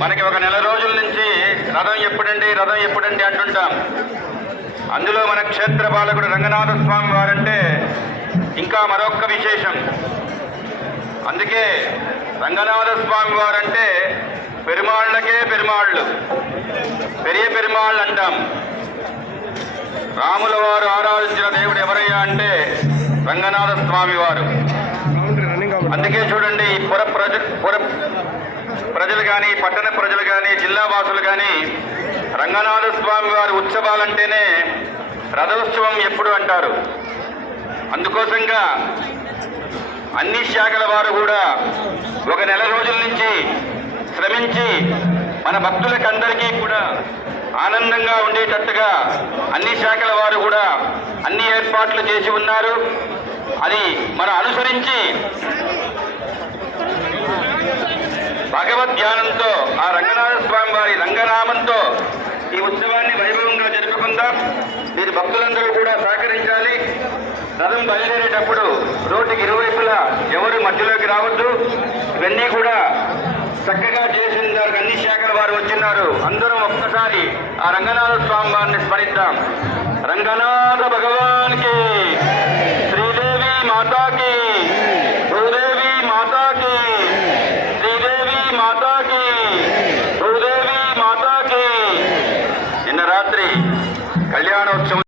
మనకి ఒక నెల రోజుల నుంచి రథం ఎప్పుడండి అంటుంటాం. అందులో మన క్షేత్ర పాలకుడు రంగనాథ స్వామి వారంటే ఇంకా మరొక్క విశేషం. అందుకే రంగనాథ స్వామి వారంటే పెరుమాళ్ళకే పెరుమాళ్ళు, పెరియ పెరుమాళ్ళు అంటాం. రాముల వారు ఆరాధించిన దేవుడు ఎవరయ్యా అంటే రంగనాథ స్వామి వారు. అందుకే చూడండి, ఈ పుర ప్రజలు కానీ, పట్టణ ప్రజలు కానీ, జిల్లా వాసులు కానీ రంగనాథ స్వామి వారి ఉత్సవాలంటేనే రథోత్సవం ఎప్పుడు అంటారు. అందుకోసంగా అన్ని శాఖల వారు కూడా ఒక నెల రోజుల నుంచి శ్రమించి మన భక్తులకందరికీ కూడా ఆనందంగా ఉండేటట్టుగా అన్ని శాఖల వారు కూడా అన్ని ఏర్పాట్లు చేసి ఉన్నారు. అది మనం అనుసరించి భగవద్ ధ్యానంతో ఆ రంగనాథ స్వామి వారి రంగనామంతో ఈ ఉత్సవాన్ని వైభవంగా జరుపుకుందాం. దీని భక్తులందరూ కూడా సహకరించాలి. రథం బయలుదేరేటప్పుడు రోడ్డుకి ఇరువైపులా ఎవరు మధ్యలోకి రావద్దు. ఇవన్నీ కూడా చక్కగా చేసిన దానికి అన్ని శాఖల వారు వచ్చిన్నారు. అందరం ఒక్కసారి ఆ రంగనాథ స్వామి వారిని స్మరిద్దాం. రంగనాథ భగవానికి